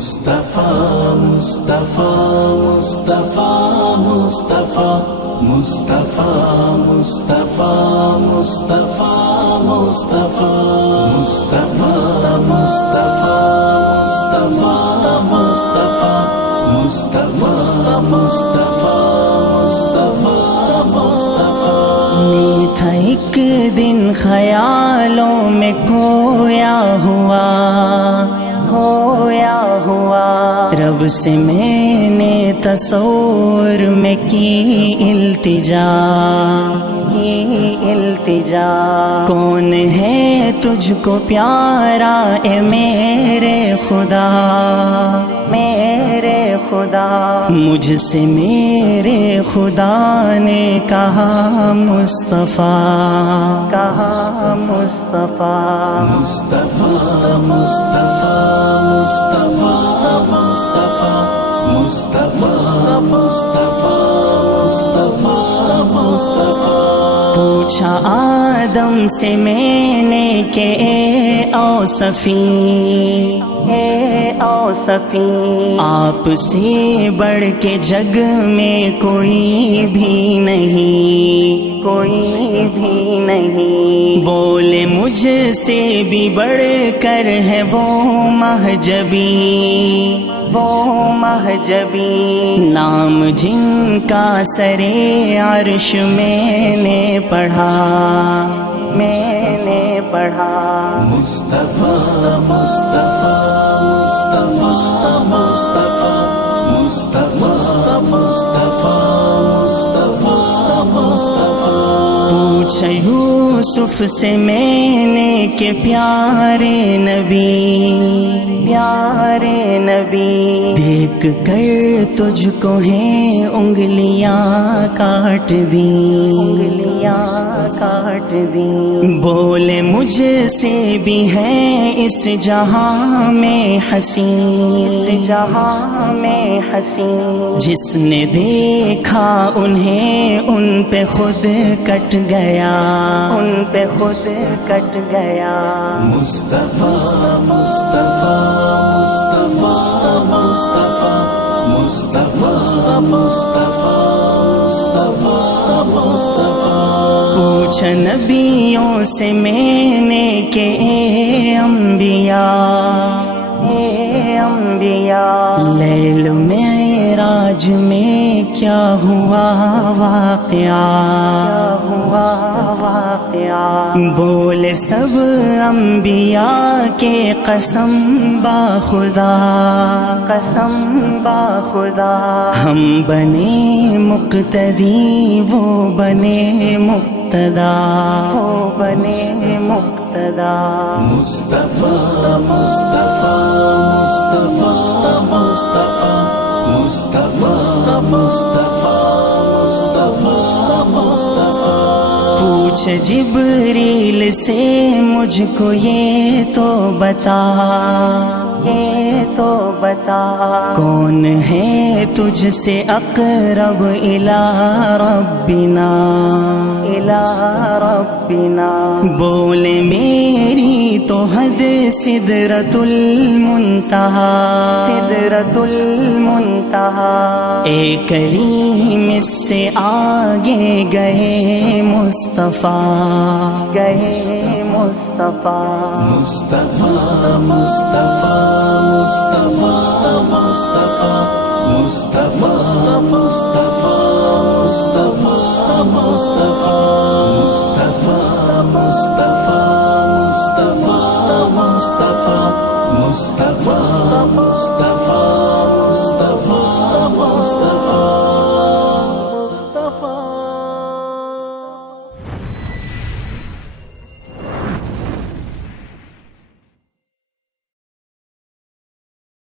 مصطفیٰ مصطفیٰ مصطفیٰ مصطفیٰ مصطفیٰ مصطفیٰ مصطفیٰ مصطفیٰ مصطفیٰ مصطفیٰ مصطفیٰ مصطفیٰ مصطفیٰ تھا ایک دن خیالوں میں کھویا ہوا رب سے میں نے تصور میں کی التجا کون ہے تجھ کو پیارا اے میرے خدا مجھ سے میرے خدا نے کہا مصطفیٰ پوچھا آدم سے میں نے کہ اے اوصفی آپ سے بڑھ کے جگ میں کوئی بھی نہیں بولے مجھ سے بھی بڑھ کر ہے وہ مہجبی نام جن کا سرے عرش میں نے پڑھا مصطفیٰ مصطفیٰ مصطفیٰ پوچھا یوسف سے میں نے کہ پیارے نبی دیکھ کر تجھ کو ہیں انگلیاں کاٹ دی بولے مجھ سے بھی ہیں اس جہاں میں حسین جس نے دیکھا انہیں ان پہ خود کٹ گیا مصطفیٰ مصطفیٰ پوچھ نبیوں سے میں نے کہ اے انبیاء لیل معراج میں کیا ہوا واقعہ بولے سب انبیاء کے قسم با خدا ہم بنے مقتدی وہ بنے مقتدا مصطفیٰ پوچھ جبریل سے مجھ کو یہ تو بتا کون ہے تجھ سے اقرب الی ربنا بولے میری تو حد سدرۃ المنتہا اے کریم اس سے آگے گئے مصطفیٰ مصطفیٰ